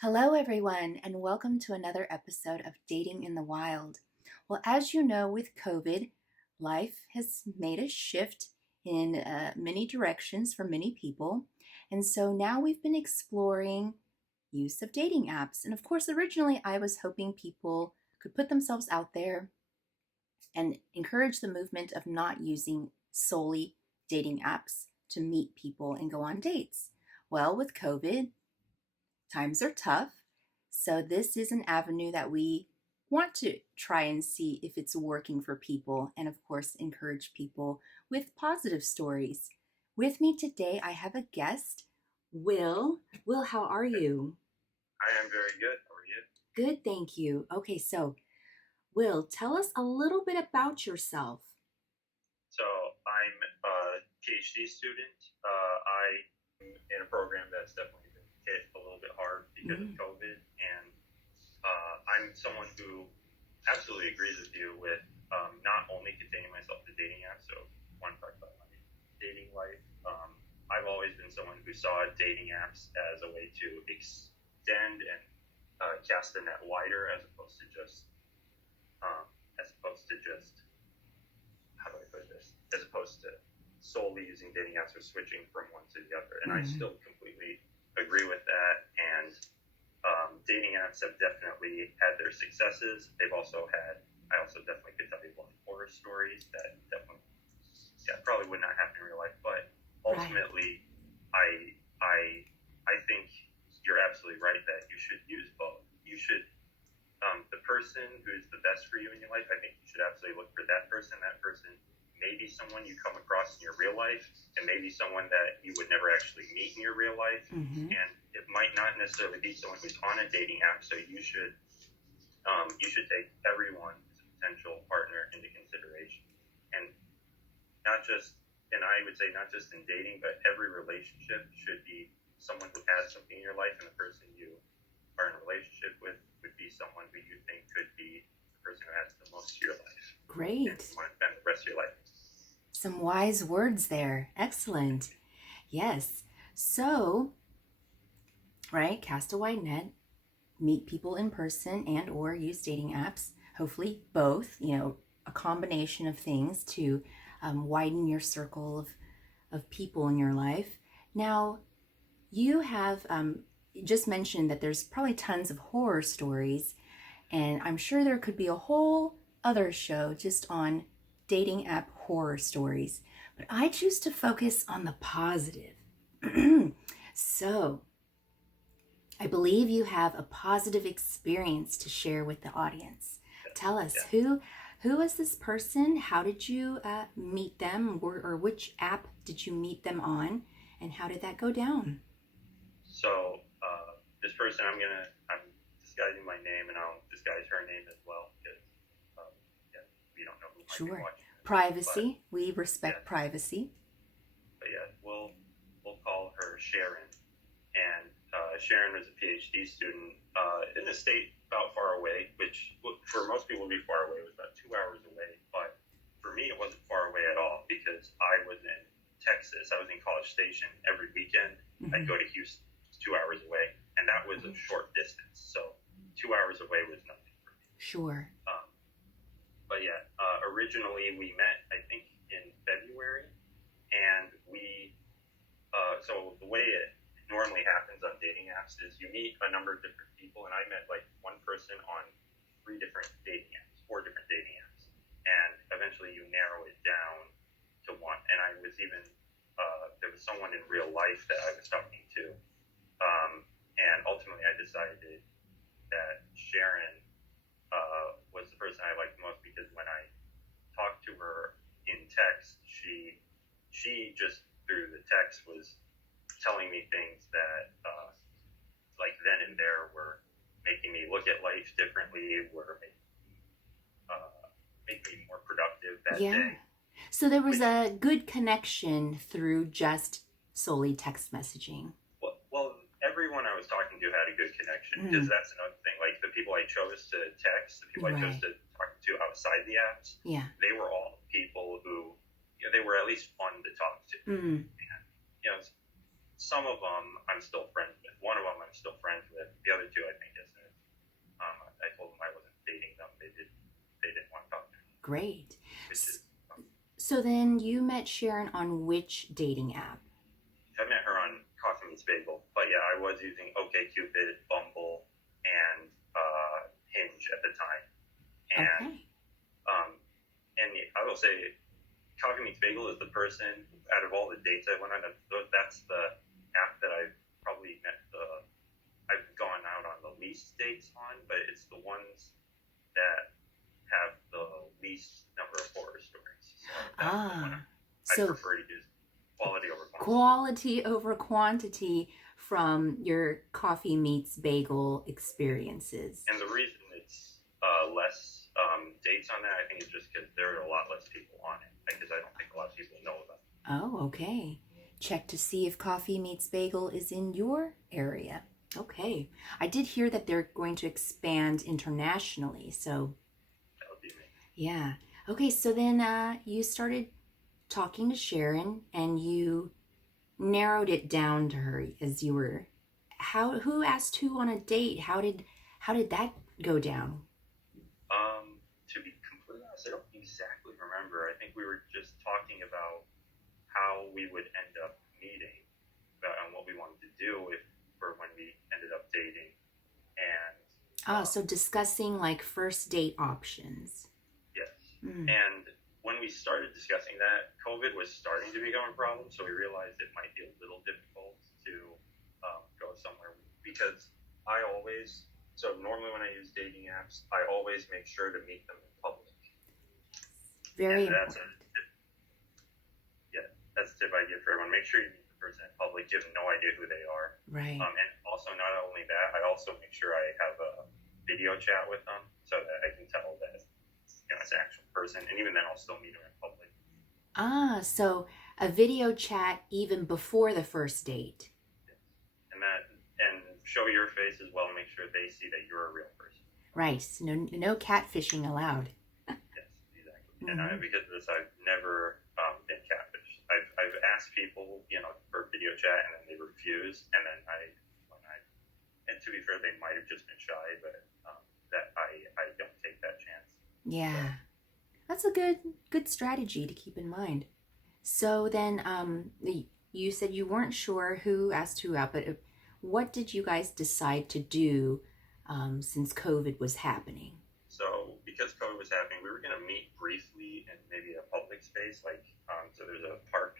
Hello, everyone, and welcome to another episode of Dating in the Wild. Well, as you know, with COVID, life has made a shift in many directions for many people. And so now we've been exploring use of dating apps. And of course, originally I was hoping people could put themselves out there and encourage the movement of not using solely dating apps to meet people and go on dates. Well, with COVID, times are tough. So, this is an avenue that we want to try and see if it's working for people, and of course, encourage people with positive stories. With me today, I have a guest, Will. Will, how are you? I am very good. How are you? Good, thank you. Okay, so, Will, tell us a little bit about yourself. So I'm a PhD student. I'm in a program that's definitely been hit a little bit hard because of Mm. COVID, and I'm someone who absolutely agrees with you with not only containing myself to dating apps. So I want to talk about my dating life. I've always been someone who saw dating apps as a way to extend and cast the net wider, um, as opposed to just how do I put this? As opposed to solely using dating apps or switching from one to the other. And I Mm. still completely agree with that. And dating apps have definitely had their successes. I also definitely could tell you a lot of horror stories that definitely, yeah, probably would not happen in real life. But Right. ultimately, I, I, I think you're absolutely right that you should use both. You should the person who's the best for you in your life, I think you should absolutely look for that person. That person may be someone you come across in your real life, and maybe someone that you would never actually meet in your real life. Mm-hmm. And it might not necessarily be someone who's on a dating app. So you should take everyone as a potential partner into consideration, and not just and I would say not just in dating, but every relationship should be someone who has something in your life, and the person you are in a relationship with would be someone who you think could be the person who has the most of your life and Great. you want to spend the rest of your life. Some wise words there. Excellent. Yes. So, right, cast a wide net, meet people in person and or use dating apps, hopefully both, a combination of things to widen your circle of people in your life. Now, you have just mentioned that there's probably tons of horror stories, and I'm sure there could be a whole other show just on dating app horror stories, but I choose to focus on the positive. So, I believe you have a positive experience to share with the audience. Tell us Yeah. who is this person? How did you meet them, or which app did you meet them on, and how did that go down? So this person, I'm disguising my name, and I'll disguise her name as well because yeah, we don't know who might be Sure. watching this. But Privacy. We yeah, respect privacy. but yeah, we'll call her Sharon. And Sharon was a PhD student in a state about far away, which for most people would be far away. It was about 2 hours away, but for me, it wasn't far away at all because I was in Texas. I was in College Station every weekend. I'd Mm-hmm. go to Houston, 2 hours away, and that was a short distance. So 2 hours away was nothing for me. Sure. Um, but yeah, originally we met, I think, in February, and so the way it normally happens on dating apps is you meet a number of different people, and I met like one person on four different dating apps, and eventually you narrow it down to one. And I was even there was someone in real life that I was talking to, and ultimately I decided that Sharon was the person I liked most because when I talked to her in text, she just through the text was telling me things that like then and there were making me look at life differently, were making me more productive that Yeah. day. So there was Which, a good connection through just solely text messaging. well, everyone I was talking to had a good connection because Mm, that's another thing. Like the people I chose to text, the people I chose right. to talk to outside the apps, Yeah. they were all people who they were at least fun to talk to. Mm, You know, some of them I'm still friends with. One of them I'm still friends with. The other two I think isn't. I told them I wasn't dating them. They didn't want to talk to me, Great. which is. So then you met Sharon on which dating app? I met her on Coffee Meets Bagel, but yeah, I was using OkCupid, Bumble, and Hinge at the time. And Okay. um, and I will say, Coffee Meets Bagel is the person out of all the dates I went on. That's the app that I've probably met I've gone out on the least dates on, but it's the ones that have the least number of horror stories. So that's the one Ah, I so prefer to use. Quality over quantity. quality over quantity from your Coffee Meets Bagel experiences. And the reason it's less dates on that, I think, is just because there are a lot less people on it. Because I don't think a lot of people know about it. Oh, okay. Check to see if Coffee Meets Bagel is in your area. Okay. I did hear that they're going to expand internationally, so That would be me. yeah. Okay, so then you started talking to Sharon and you narrowed it down to her as you were who asked who on a date? How did that go down? To be completely honest, I don't exactly remember. I think we were just talking about how we would end up meeting and what we wanted to do for when we ended up dating. And So discussing like first date options. yes. Mm. And when we started discussing that, COVID was starting to become a problem, so we realized it might be a little difficult to go somewhere because so normally when I use dating apps, I always make sure to meet them in public. Very And that's important. that's a tip I give for everyone. Make sure you meet the person in public. You have no idea who they are. Right. And also, not only that, I also make sure I have a video chat with them so that I can tell that it's an actual person. And even then, I'll still meet them in public. So a video chat even before the first date. Yes. And show your face as well and make sure they see that you're a real person. Right. No catfishing allowed. Yes, exactly. Mm-hmm. And because of this, I've never been catfished. I've asked people, for video chat, and then they refuse. And then and to be fair, they might have just been shy, but that I don't take that chance. Yeah, that's a good strategy to keep in mind. So then, you said you weren't sure who asked who out, but what did you guys decide to do since COVID was happening? So because COVID was happening, we were going to meet briefly in maybe a public space, so there's a park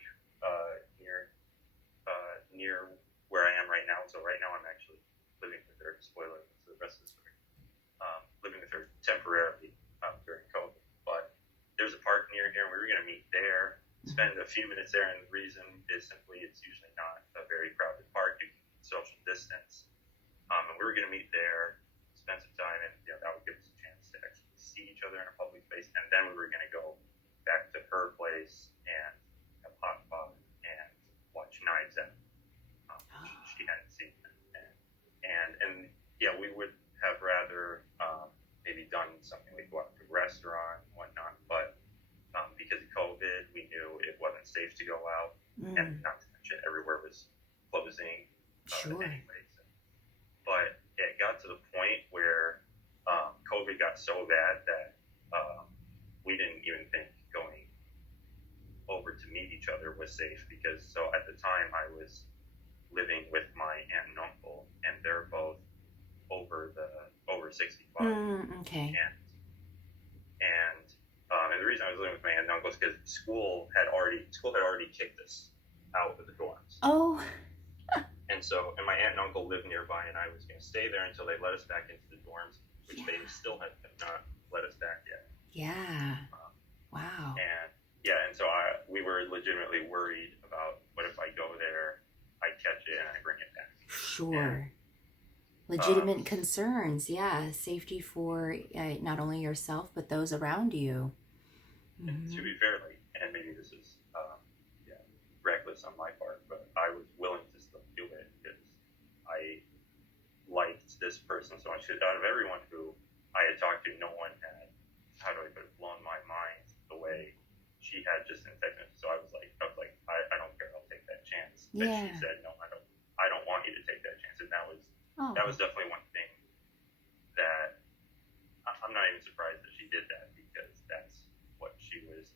near where I am right now. So right now I'm actually living with her. Spoiler for the rest of the story. Living with her temporarily during COVID, but there's a park near here, and we were going to meet there. Spend a few minutes there, and the reason is simply it's usually not a very crowded park. You can social distance, and we were going to meet there, spend some time, and that would give us a chance to actually see each other in a public space. And then we were going to go back to her place and have hot pot and watch Knives Out. She hadn't seen that, and we would have rather maybe done something like go out to a restaurant and whatnot, but because of COVID, we knew it wasn't safe to go out, and not to mention everywhere was closing anyways. But it got to the point where COVID got so bad that we didn't even think going over to meet each other was safe, because at the time I was living with my aunt and uncle, and they're both over 65. Okay. And the reason I was living with my aunt and uncle is because school had already kicked us out of the dorms. Oh. And my aunt and uncle lived nearby, and I was going to stay there until they let us back into the dorms, which they still have not let us back yet. Yeah. Wow. And so we were legitimately worried about, what if I go there, I catch it, and I bring it back? Sure. Legitimate concerns, yeah. Safety for not only yourself, but those around you. And to be fair, and maybe this is reckless on my part, but I was willing to still do it because I liked this person so much. Out of everyone who I had talked to, no one had, how do I put it, blown my mind the way she had just in text message. So I was like, I don't care, I'll take that chance. Yeah. But she said, no, I don't Oh, that was definitely one thing that I'm not even surprised that she did that, because that's what she was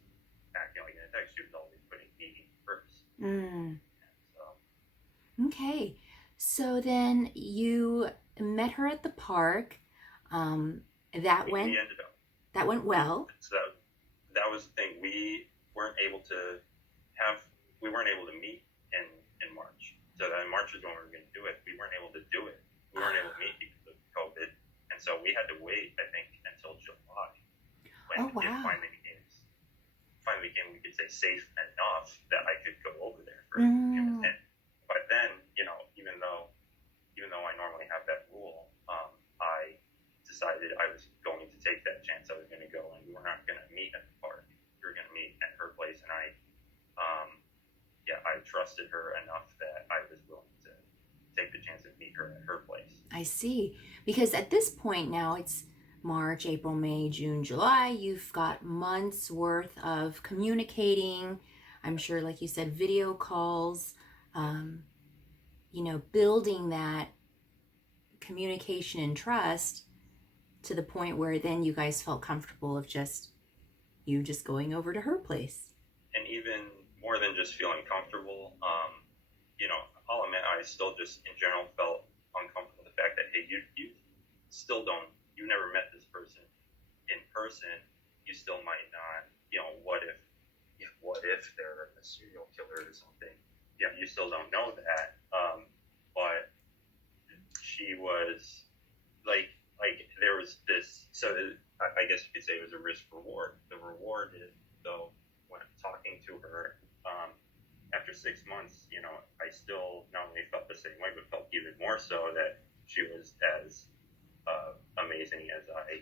acting like in the text. She was always putting me first. mm, So okay. So then you met her at the park. Um, that we went ended up that went well. so that was the thing. Weren't able to have we weren't able to meet in March. So that in March is when we were going to do it. We weren't able to do it. We weren't able to meet because of COVID, and so we had to wait, I think, until July when Oh it wow. finally became, we could say, safe enough that I could go over there for a few minutes. Mm, And but then, even though I normally have that rule, I decided I was going to take that chance. I was going to go, and we were not going to meet at the park. We were going to meet at her place, and um, I trusted her enough that I was willing to take the chance and meet her at her place. I see. Because at this point now it's March, April, May, June, July. You've got months worth of communicating. I'm sure, like you said, video calls, um, building that communication and trust to the point where then you guys felt comfortable of just going over to her place. And even more than just feeling comfortable, I'll admit I still just in general felt uncomfortable with the fact that, hey, you still don't, you never met this person in person. You still might not, what if they're a serial killer or something? Yeah, you still don't know that. But she was like there was this. So I guess you could say it was a risk reward. The reward is, though, when talking to her, after 6 months, I still not only felt the same way, but felt even more so that she was as amazing as I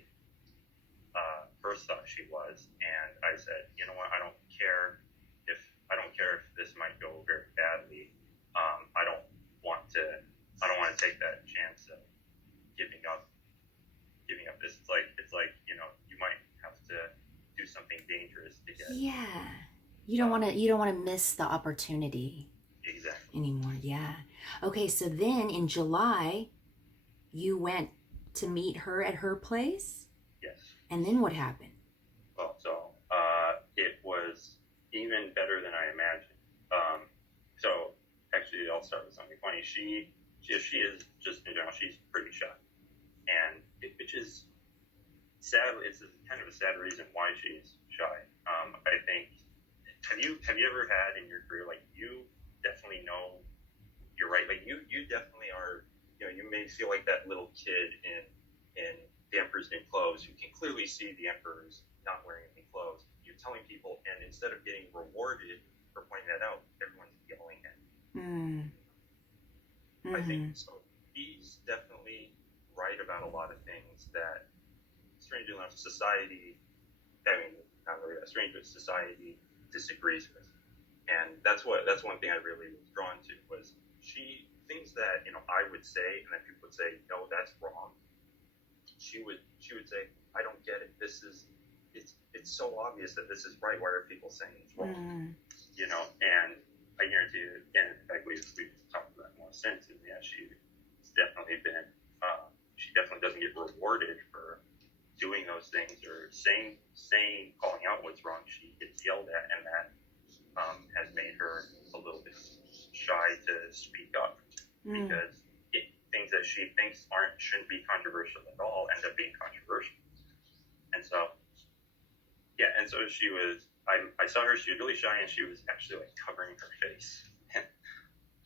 first thought she was. And I said, you know what? I don't care if this might go very badly. I don't want to. I don't want to take that chance of giving up. Giving up this. It's like you might have to do something dangerous to get. Yeah. You don't want to miss the opportunity Exactly. anymore. Yeah. Okay, so then in July, you went to meet her at her place? Yes. And then what happened? Well, so it was even better than I imagined. So actually, I'll start with something funny. She is just in general, she's pretty shy, and which is sad. It's kind of a sad reason why she's shy. I think. Have you ever had in your career, like, you definitely know you're right, like you definitely are. You may feel like that little kid in the Emperor's New Clothes who can clearly see the Emperor's not wearing any clothes. You're telling people, and instead of getting rewarded for pointing that out, everyone's yelling at you. Mm. I think Mm-hmm. so. He's definitely right about a lot of things that, strangely enough, society. I mean, not really that strange, but society disagrees with. And that's one thing I really was drawn to, was things that I would say, and then people would say, no, that's wrong. She would say, I don't get it. It's so obvious that this is right. Why are people saying it's wrong? Mm. And I guarantee you, and in fact, we've talked about it more since, and yeah, she's definitely been, she definitely doesn't get rewarded for doing those things or calling out what's wrong. She gets yelled at, and that has made her a little bit shy to speak up, Mm. because things that she thinks shouldn't be controversial at all end up being controversial. And so, yeah, and so she was. I saw her. She was really shy, and she was actually like covering her face.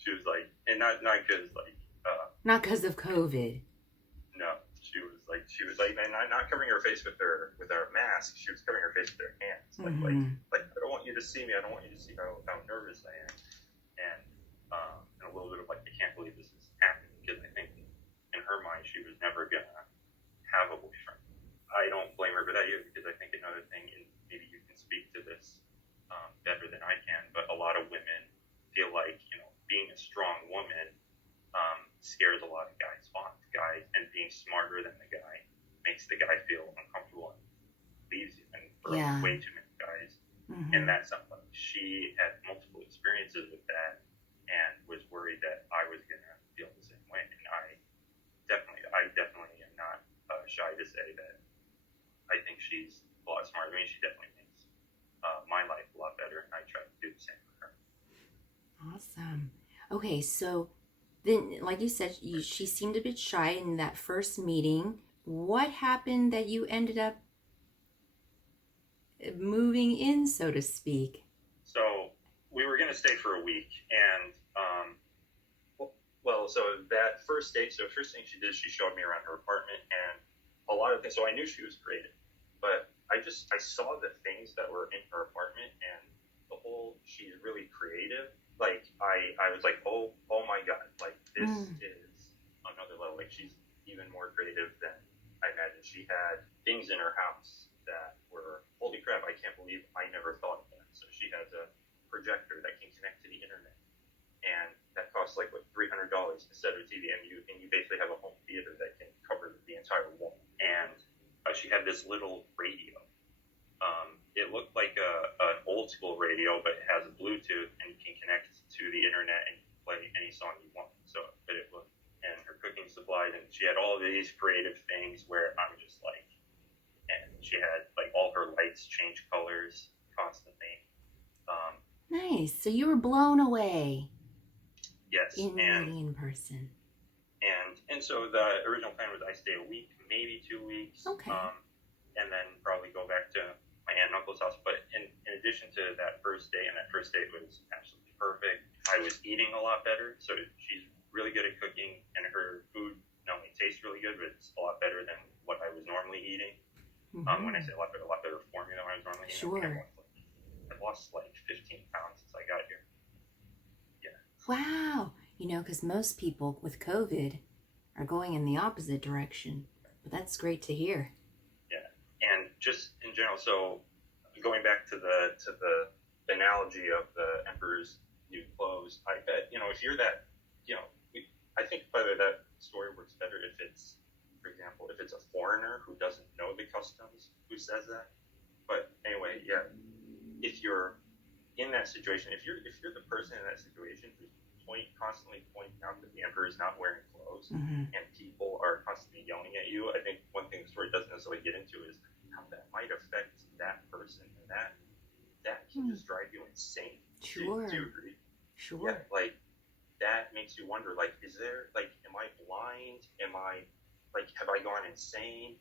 She was like, and not because like Not because of COVID. no, she was like not covering her face with her mask. She was covering her face with her hands. Mm-hmm. Like I don't want you to see me. I don't want you to see how nervous I am. And a little bit of like, I can't believe this is happening, because I think in her mind she was never gonna have a boyfriend. I don't blame her for that either, because I think another thing, and maybe you can speak to this better than I can, but a lot of women feel like being a strong woman scares a lot of guys off. And being smarter than the guy makes the guy feel uncomfortable and leaves you. And for Yeah. way too many guys, and Mm-hmm. that's something she had multiple experiences with that, and was worried that I was gonna feel the same way. And say that I think she's a lot smarter than me. She definitely makes my life a lot better, and I try to do the same for her. Awesome. Okay, so then, like you said, she seemed a bit shy in that first meeting. What happened that you ended up moving in, so to speak? So we were going to stay for a week, and so that first date, so first thing she did, she showed me around her apartment and a lot of things. So I knew she was creative, but I saw the things that were in her apartment and she's really creative. Like I was like, oh my God, like this is another level. Like she's even more creative than I imagined. She had things in her house that were, holy crap, I can't believe I never thought of that. So she has a projector that can connect to the internet, and that costs like what, $300 instead of a TV, and you basically have a home theater that can cover the entire wall. And she had this little radio. It looked like an old school radio, but it has a Bluetooth and you can connect to the internet and play any song you want. So, but it was, and her cooking supplies, and she had all these creative things where I'm just like, and she had like all her lights change colors constantly. Nice. So you were blown away. Yes, in meeting in person. And so the original plan was I stay a week, maybe 2 weeks, okay, and then probably go back to my aunt and uncle's house. But in addition to that first day, and that first date was absolutely perfect, I was eating a lot better. So she's really good at cooking, and her food not only tastes really good, but it's a lot better than what I was normally eating. When I say a lot better for me than what I was normally eating. Sure. I've lost like 15 pounds since I got here. Yeah. Wow. You know, because most people with COVID are going in the opposite direction. But that's great to hear. Yeah. And just in general, so going back to the analogy of the emperor's new clothes, I bet, if you're that, I think by the way that story works better if it's, for example, if it's a foreigner who doesn't know the customs who says that. But anyway, yeah, if you're in that situation, if you're the person in that situation who's constantly pointing out that the emperor is not wearing clothes, and people are constantly yelling at you, I think one thing the story doesn't necessarily get into is how that might affect that person, and that can just drive you insane. Sure. Do you agree? Sure. Yeah, like that makes you wonder, like, is there, like, am I blind? Am I, like, have I gone insane?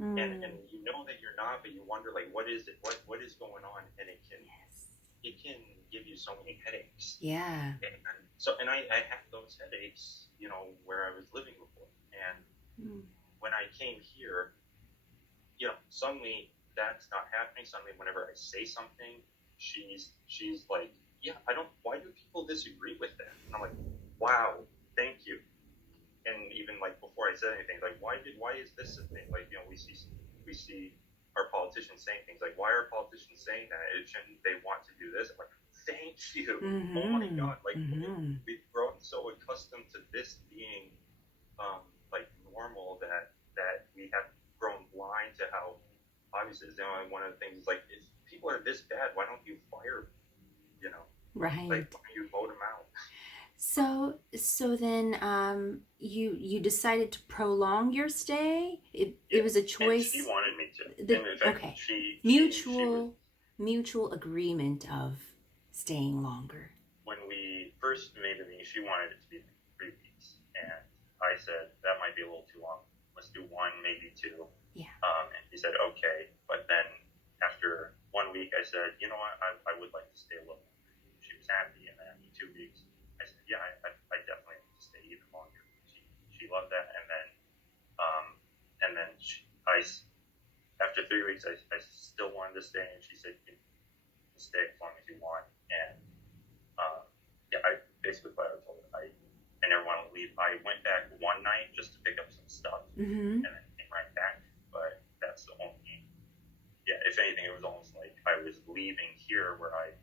And you know that you're not, but you wonder, like, what is it? What is going on? And it can give you so many headaches. Yeah. And I had those headaches, where I was living before. And when I came here, suddenly that's not happening. Suddenly, whenever I say something, she's like, yeah, why do people disagree with that? And I'm like, wow, thank you. And even like before I said anything, like, why is this a thing? Like, we see our politicians saying things like, why are politicians saying that? Shouldn't they want to do this? I'm like, thank you. Oh my God. Like, we've grown so accustomed to this being like normal that we have grown blind to how obviously one of the things is like, if people are this bad, why don't you fire them? Right. Like, why don't you vote them out? So then you decided to prolong your stay? It was a choice. And she wanted me to. And in fact, okay. She Mutual agreement of staying longer. When we first made the meeting, she wanted it to be 3 weeks, and I said that might be a little too long. Let's do 1, maybe 2. Yeah. And he said okay, but then after 1 week, I said, you know what, I would like to stay a little longer. She was happy, and then after 2 weeks, I said, yeah, I definitely need to stay even longer. She loved that, and then after 3 weeks, I still wanted to stay, and she said, you can stay as long as you want. And I basically what I told her, I never want to leave. I went back one night just to pick up some stuff, and then came right back. But that's the only. Yeah, if anything, it was almost like I was leaving here where I,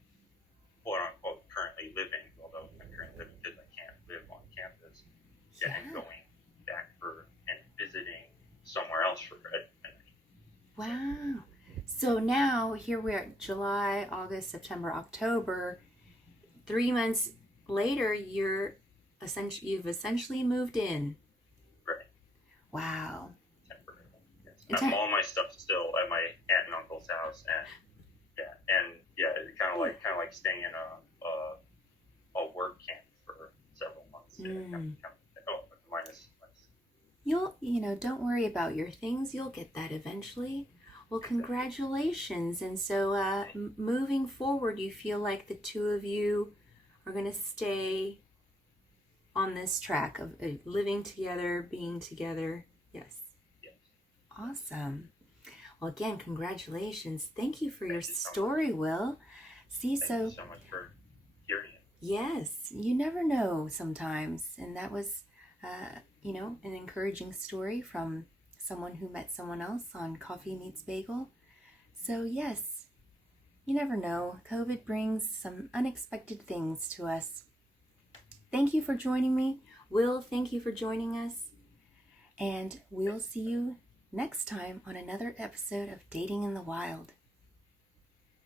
quote unquote, currently living, although I'm currently living because I can't live on campus. Yeah, and going back and visiting somewhere else for a night. Wow. So now here we are, July, August, September, October. 3 months later, you've essentially moved in. Right. Wow. Temporarily. Yeah. all my stuff still at my aunt and uncle's house, and it's kind of like staying in a work camp for several months. Oh, minus. Don't worry about your things. You'll get that eventually. Well, congratulations. And so, moving forward, you feel like the two of you are going to stay on this track of living together, being together. Yes. Yes. Awesome. Well, again, congratulations. Thank you for your Thank you so story, Will. Thank you so much for hearing it. Yes, you never know sometimes. And that was, an encouraging story from someone who met someone else on Coffee Meets Bagel. So, yes, you never know. COVID brings some unexpected things to us. Thank you for joining me. Will, thank you for joining us. And we'll see you next time on another episode of Dating in the Wild.